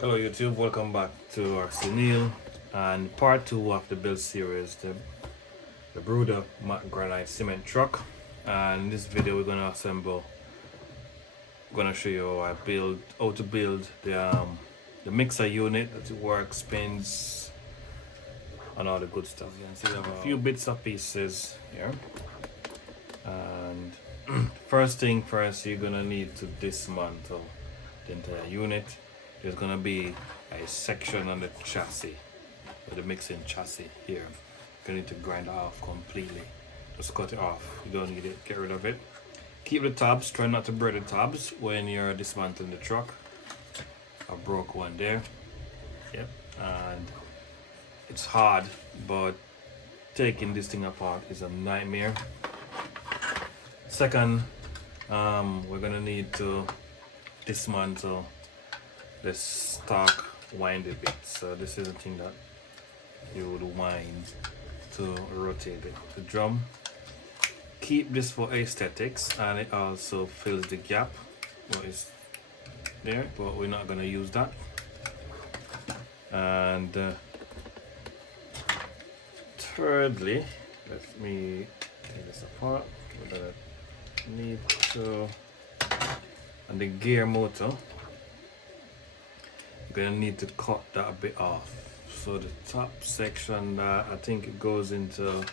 Hello YouTube, welcome back to our Sunil and part 2 of the build series, the Bruder Mack Granite Cement truck. And in this video we're gonna assemble, gonna show you how to build the mixer unit, that it works, spins and all the good stuff. You can see we have a few bits of pieces here. And first thing first, you're gonna need to dismantle the entire unit. There's gonna be a section on the chassis, or the mixing chassis here. You need to grind it off completely. Just cut it off. You don't need it. Get rid of it. Keep the tabs. Try not to break the tabs when you're dismantling the truck. I broke one there. Yep. And it's hard, but taking this thing apart is a nightmare. Second, we're gonna need to dismantle the stock windy bit. So this is a thing that you would wind to rotate it. The drum. Keep this for aesthetics, and it also fills the gap what is there, but we're not gonna use that. And thirdly, let me take this apart. We're gonna need to, and the gear motor, we're gonna need to cut that a bit off. So the top section, I think it goes into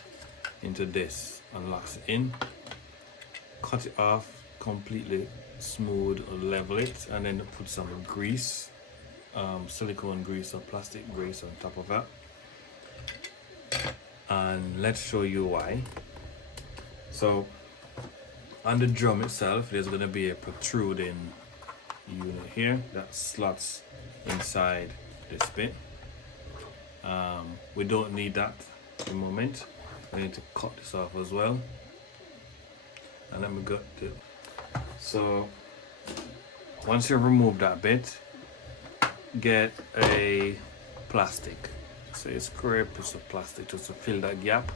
this and locks it in. Cut it off completely, smooth, level it, and then put some grease, silicone grease or plastic grease on top of that. And let's show you why. So on the drum itself, there's gonna be a protruding unit here that slots inside this bit. We don't need that at the moment. We need to cut this off as well. And then we got the, so once you've removed that bit, get a plastic. So you scrape a piece of plastic just to fill that gap.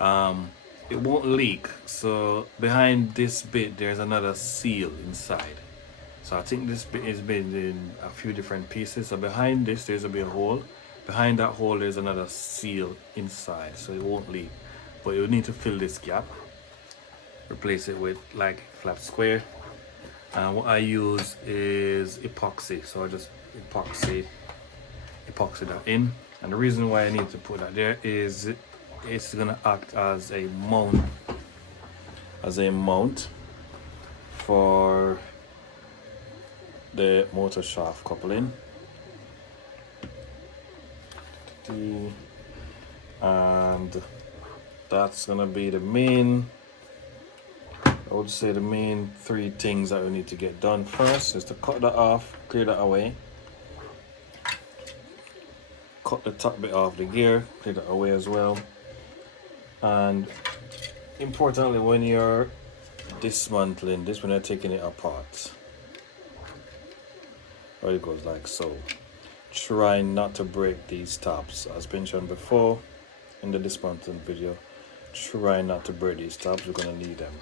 It won't leak. So behind this bit there's another seal inside. So I think this bit is made in a few different pieces. So behind this there's a bit of a hole. Behind that hole there's another seal inside, so it won't leak. But you need to fill this gap. Replace it with like flat square. And what I use is epoxy. So I just epoxy that in. And the reason why I need to put that there is it's gonna act as a mount for the motor shaft coupling. And that's gonna be the main, I would say the main three things that we need to get done. First is to cut that off, clear that away. Cut the top bit off the gear, clear that away as well. And importantly, when you're dismantling this, when you're taking it apart, or it goes like so, try not to break these tabs. As mentioned before in the dismantling video, try not to break these tabs. We're gonna need them.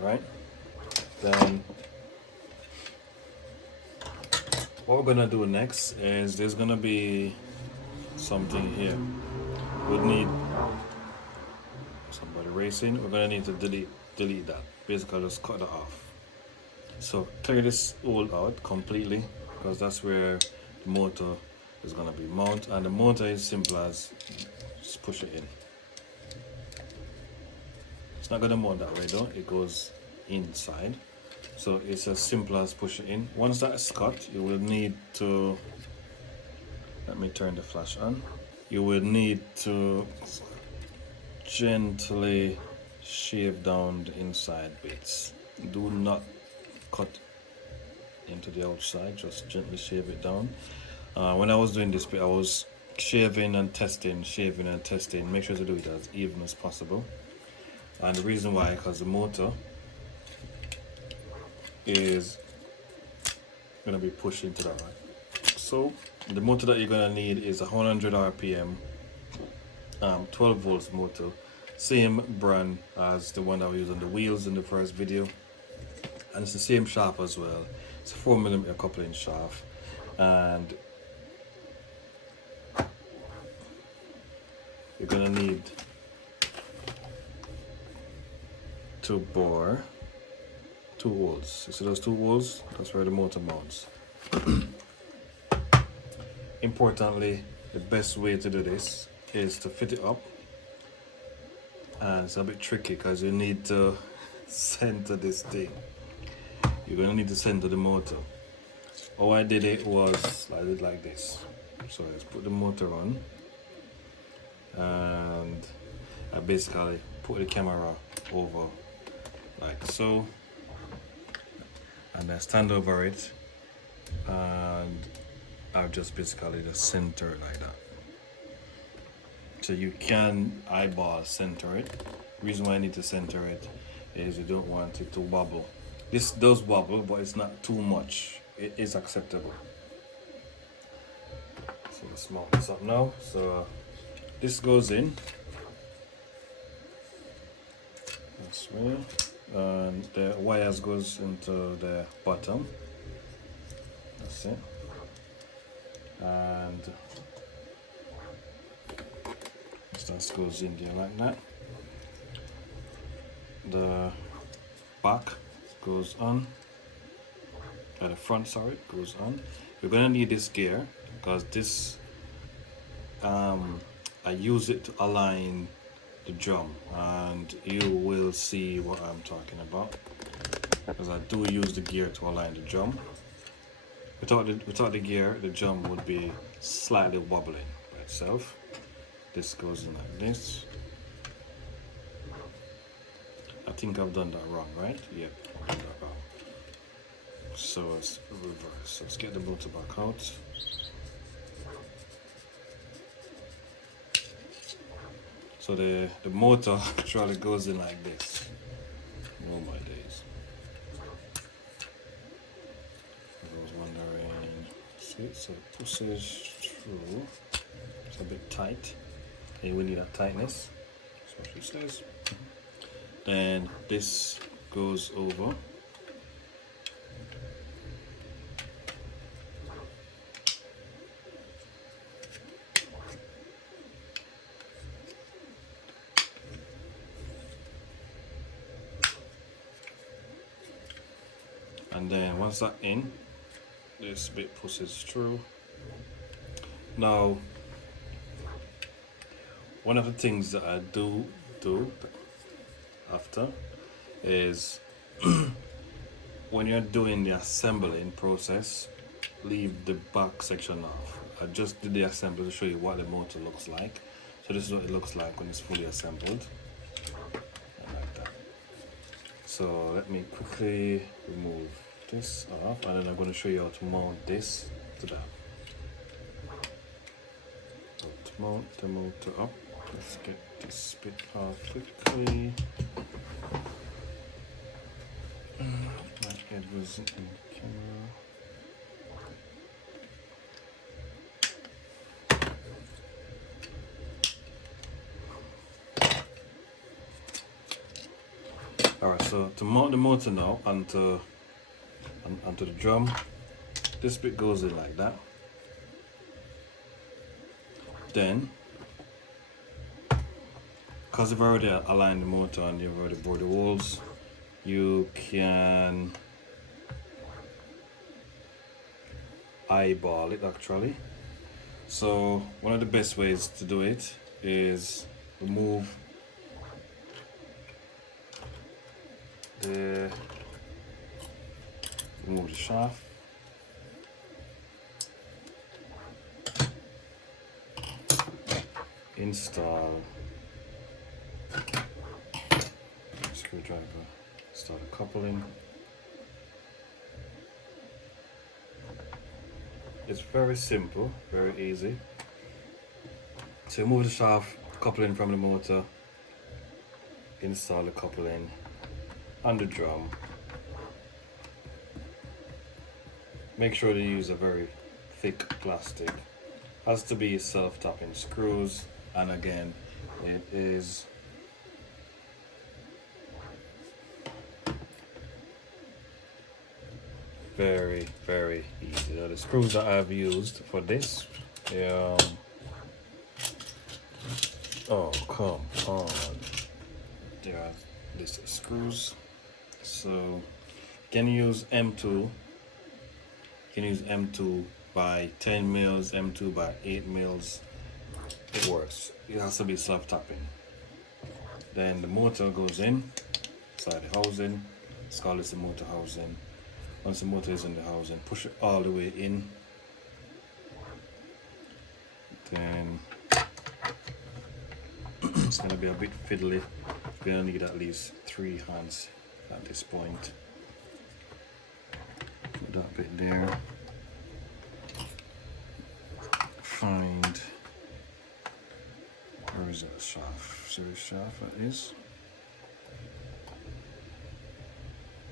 Right? Then what we're gonna do next is there's gonna be something here. We'll need somebody racing. We're gonna need to delete that. Basically just cut it off. So clear this all out completely, because that's where the motor is going to be mounted, and the motor is simple as just push it in. It's not going to mount that way though, it goes inside, so it's as simple as push it in. Once that is cut, you will need to, let me turn the flash on, you will need to gently shave down the inside bits. Do not cut into the outside, just gently shave it down. When I was doing this bit, I was shaving and testing, make sure to do it as even as possible. And the reason why, because the motor is going to be pushed into that, right? So the motor that you're going to need is a 100 RPM 12 volts motor, same brand as the one that we used on the wheels in the first video, and it's the same shaft as well. It's a 4mm coupling shaft. And you're gonna need to bore 2 holes. You see those 2 holes? That's where the motor mounts. Importantly, the best way to do this is to fit it up, and it's a bit tricky because you need to center this thing. You're gonna need to center the motor. How I did it was I did like this. So let's put the motor on, and I basically put the camera over like so, and I stand over it, and I just basically just center it like that. So you can eyeball center it. The reason why I need to center it is you don't want it to wobble. This does wobble, but it's not too much. It is acceptable. So let's mount this up now. So this goes in this way, and the wires goes into the bottom. That's it. And that goes in there like that. The back goes on, the front, sorry, goes on. You're gonna need this gear because this I use it to align the drum, and you will see what I'm talking about, because I do use the gear to align the drum. Without the gear, the drum would be slightly wobbling by itself. This goes in like this. I think I've done that wrong, right? Yep, I've done that wrong. So let's reverse. Let's get the motor back out. So the motor actually goes in like this. Oh my days. I was wondering. See, so it pushes through. It's a bit tight. And we need that tightness. That's what she says. Then this goes over. And then once that's in, this bit pushes through. Now, one of the things that I do after is when you're doing the assembling process, leave the back section off. I just did the assembly to show you what the motor looks like. So this is what it looks like when it's fully assembled. Like that. So let me quickly remove this off, and then I'm going to show you how to mount this to that. So to mount the motor up, let's get this bit off quickly. My head wasn't in the camera. Alright, so to mount the motor now onto the drum, this bit goes in like that. Then, because you've already aligned the motor and you've already bored the holes, you can eyeball it actually. So one of the best ways to do it is remove the shaft, install screwdriver, start a coupling. It's very simple, very easy. So remove the shaft, coupling from the motor, install the coupling on the drum. Make sure to use a very thick plastic. Has to be self-tapping screws, and again, it is very, very easy. The screws that I've used for this, oh come on, there are these screws. So you can use M2. You can use M2 by 10 mils, M2 by 8 mils. It works. It has to be self-tapping. Then the motor goes in inside the housing. Let's call this the motor housing. Once the motor is in the housing, push it all the way in. Then it's gonna be a bit fiddly. We're gonna need at least 3 hands at this point. Put that bit there. Find, where is that shaft? Is there a shaft that is?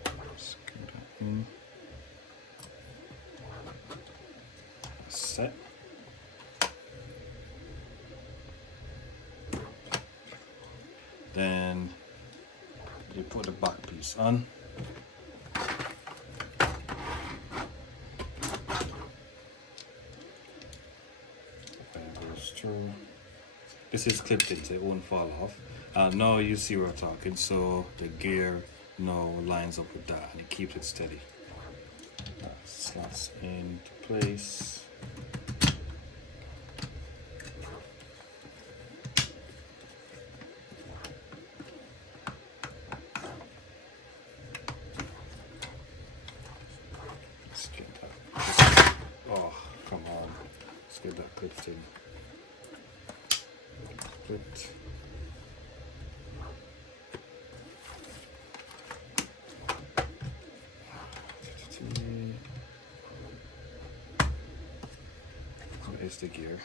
Let's get that in. Set. Then you put the back piece on. Through. This is clipped in so it won't fall off. Now you see what I'm talking, so the gear now lines up with that and it keeps it steady. That slots into place. Let's get that. Oh, come on. Let's get that clipped in. Where is the gear?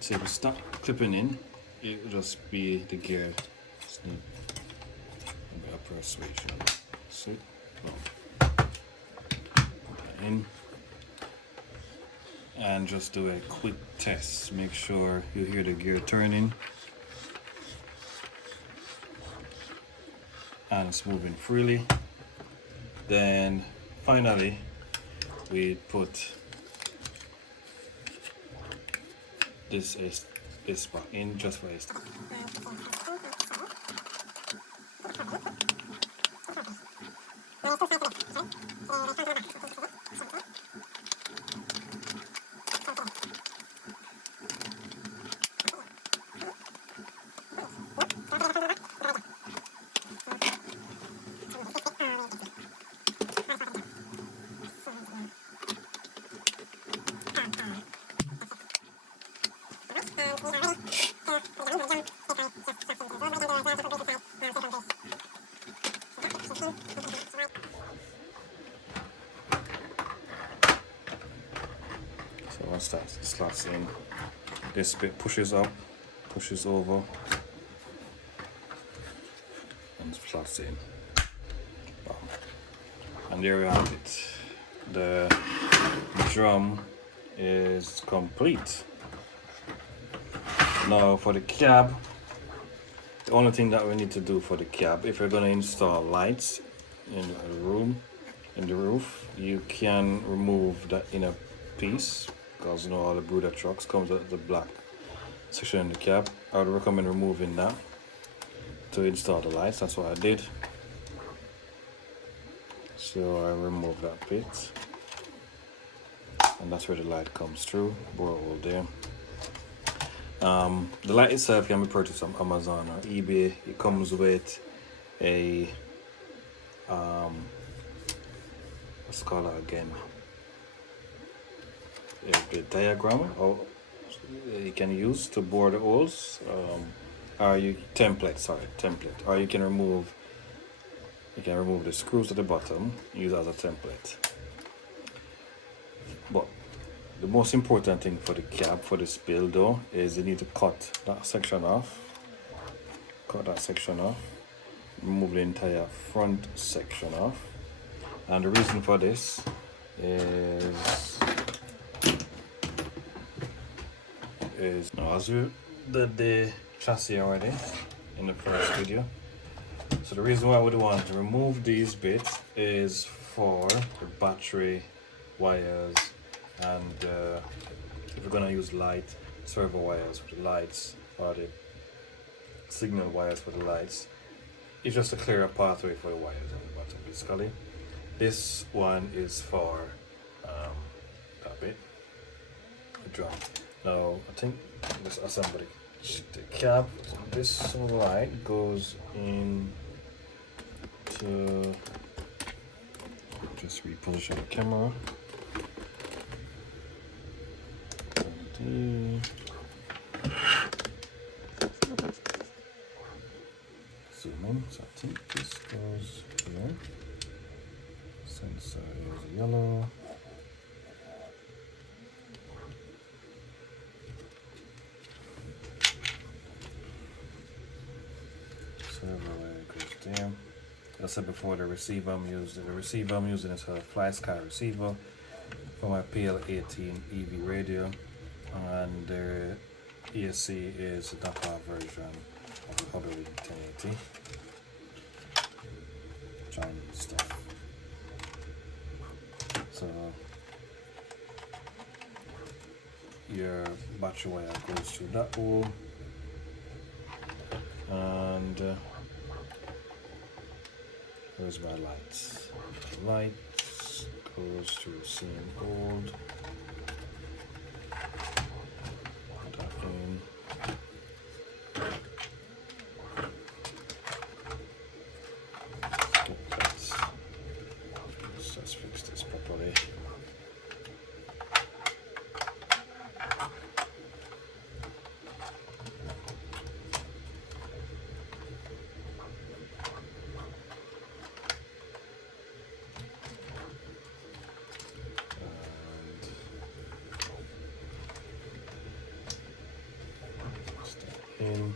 So if you stop clipping in, it will just be the gear. Just need a bit of persuasion. See? No. Put that in. And just do a quick test. Make sure you hear the gear turning and it's moving freely. Then finally we put this back in just for a step. So once that slots in, this bit pushes up, pushes over, and slots in. Bam. And there we have it. The drum is complete. Now for the cab, the only thing that we need to do for the cab, if you're going to install lights in the room, in the roof, you can remove that inner piece, because you know all the Bruder trucks comes with the black section in the cab. I would recommend removing that to install the lights. That's what I did. So I removed that bit, and that's where the light comes through. Bore hole there. The light itself can be purchased on Amazon or eBay. It comes with a let's call it again, a diagram or you can use to bore the holes, or you template, or you can remove the screws at the bottom, use as a template. But the most important thing for the cab, for this build though, is you need to cut that section off. Cut that section off. Remove the entire front section off. And the reason for this is now, as we did the chassis already in the first video. So the reason why we want to remove these bits is for the battery wires, and if we're gonna use light servo wires for the lights, or the signal wires for the lights, it's just to clear a pathway for the wires on the bottom basically. This one is for that bit, the drum. Now I think this assembly, the cap, this light goes in to, just reposition the camera. Zoom in, so I think this goes here. Sensor is yellow. Servo goes there. As I said before, the receiver I'm using is a Fly Sky receiver for my PL18 EV radio, and the ESC is a Dakar version of the Hubbard 1080. Chinese stuff. So your battery wire goes through that hole, and where's my lights? The lights goes through the same hole. Put that in. Let's fix this properly. In.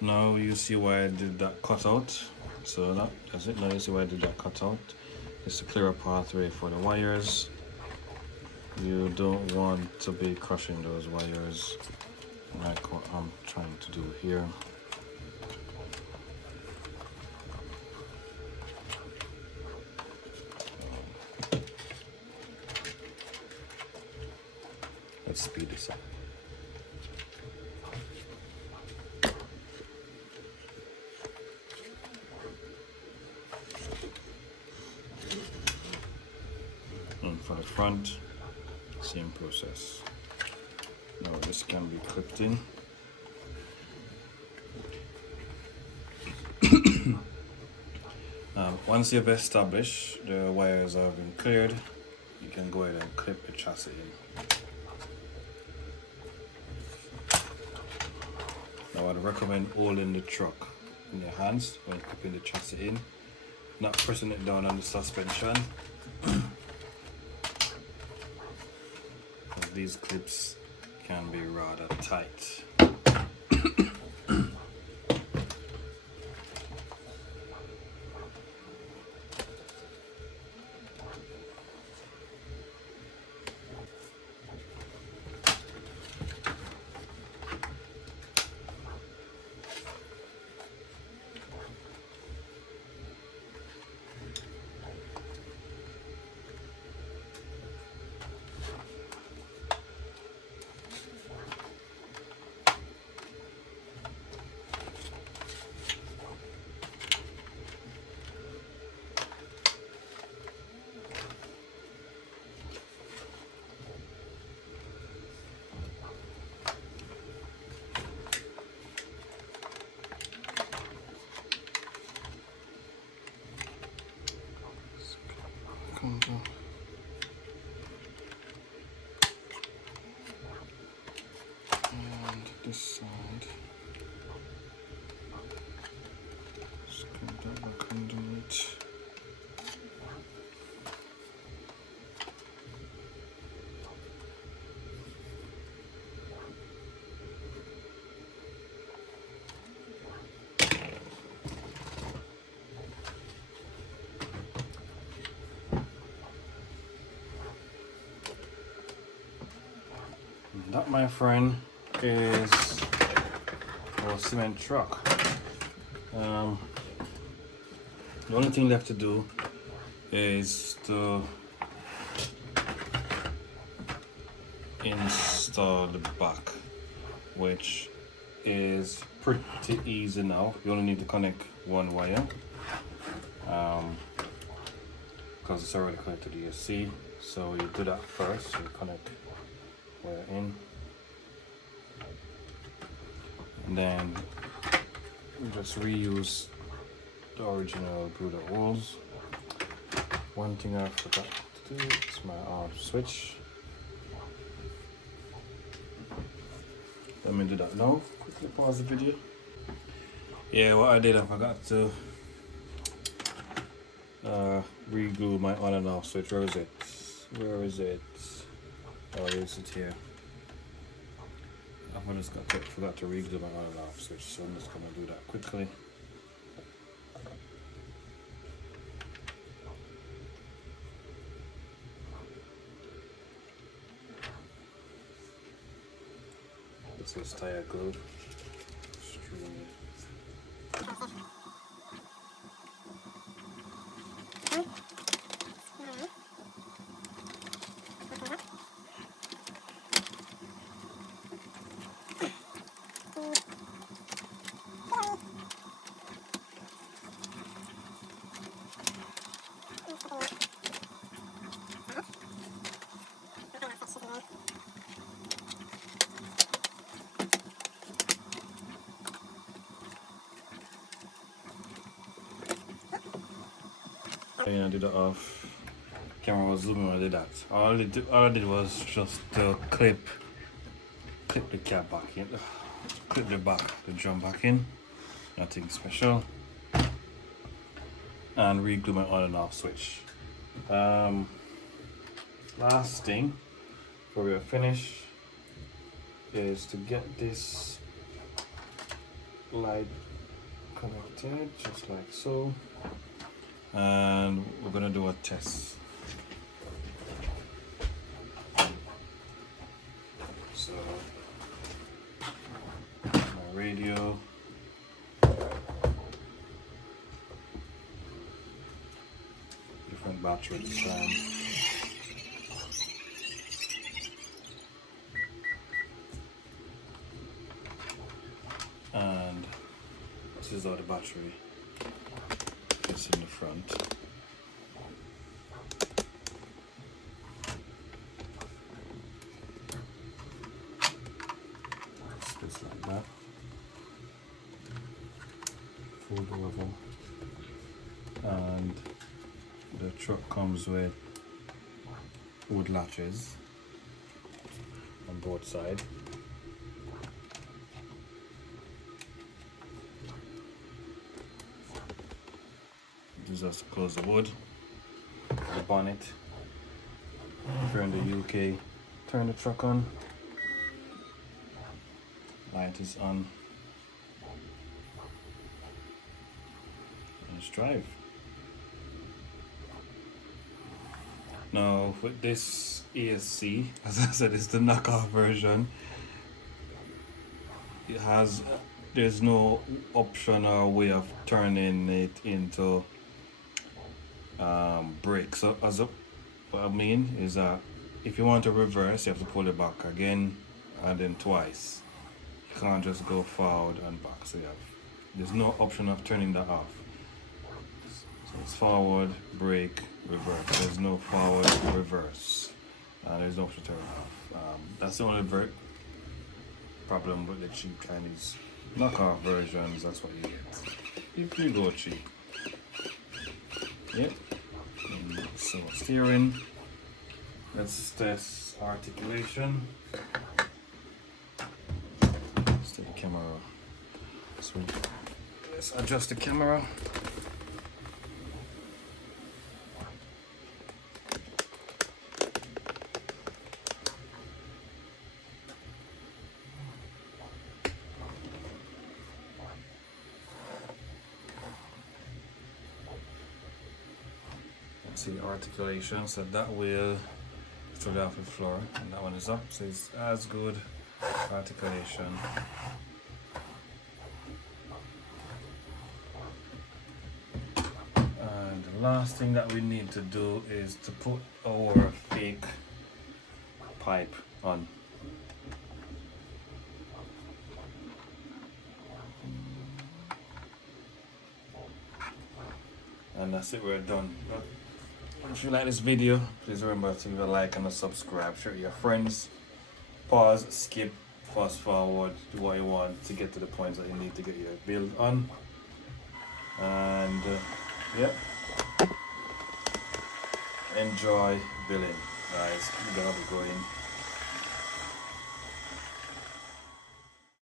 Now you see why I did that cutout. So that's it. Now you see why I did that cutout. It's to clear a pathway for the wires. You don't want to be crushing those wires like what I'm trying to do here. Let's speed this up. And for the front, same process. Now this can be clipped in. Once you've established the wires have been cleared, you can go ahead and clip the chassis in. Now I'd recommend holding the truck in your hands when clipping the chassis in, not pressing it down on the suspension. These clips can be rather tight. And this side, screw that back underneath. That, my friend, is our cement truck. The only thing left to do is to install the back, which is pretty easy now. You only need to connect one wire because it's already connected to the AC. So you do that first. You connect wire in, and then you just reuse the original Bruder holes. One thing I forgot to do is my switch. Let me do that now. Quickly pause the video. Yeah, what I did, I forgot to re-glue my on and off switch. Where is it? Where is it? Oh, is it here? I just forgot to re-glue my on and off switch, so I'm just gonna do that quickly. This is tire glue. Extremely. I did that off. Camera was zooming when I did that. All I did was just clip the cap back in, clip the drum back in. Nothing special. And re-glue my on and off switch. Last thing before we are finished is to get this light connected just like so. And we're gonna do a test. So my radio, different battery this time, and this is how the battery is in the front. Just like that. Fold over. And the truck comes with wood latches on both sides. This is to close the wood, the bonnet. If you're in the UK, turn the truck on. Light is on. Let's drive. Now with this ESC, as I said, it's the knockoff version. It has, there's no option or way of turning it into brake. So what I mean is that if you want to reverse, you have to pull it back again and then twice. You can't just go forward and back. So there's no option of turning that off. So it's forward, brake, reverse. There's no forward, reverse. There's no option to turn it off. That's the only problem with the cheap Chinese knockoff versions. That's what you get if you go cheap. Yep. So steering. Let's test articulation. Let's take the camera. Let's adjust the camera. See articulation, so that wheel is totally off the floor and that one is up, so it's as good articulation. And the last thing that we need to do is to put our fake pipe on. And that's it, we're done. If you like this video, please remember to give a like and a subscribe. Share with your friends. Pause, skip, fast forward, do what you want to get to the points that you need to get your build on. And yeah, enjoy building, guys. You gotta be going.